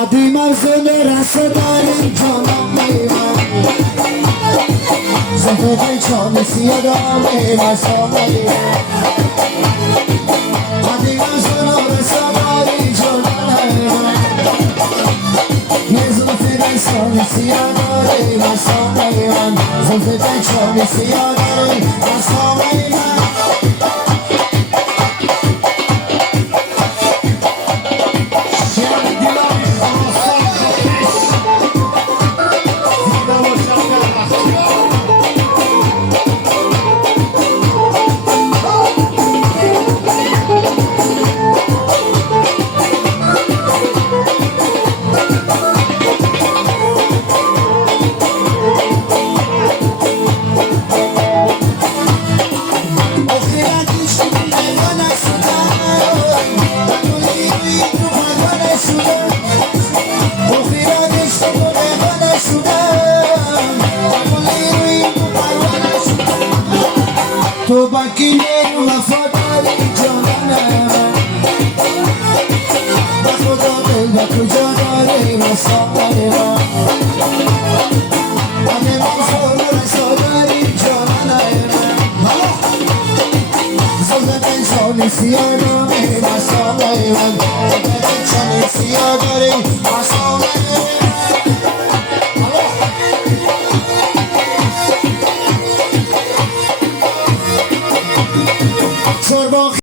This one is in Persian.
قدیم از رسه داریم جانم میوان زفه چان سیه داریم اصلا میوان قدیم از رسه داریم جانم میوان زفه چان سیه داریم اصلا میوان زفه چان سیه داریم اصلا میوان تو باکی میرو وفاداری جانم با خدا دل با کجا داری مسافر من همه مغزور رساداری جانم زلده چانی سیاه داری مسافر من زلده چانی سیاه داری مسافر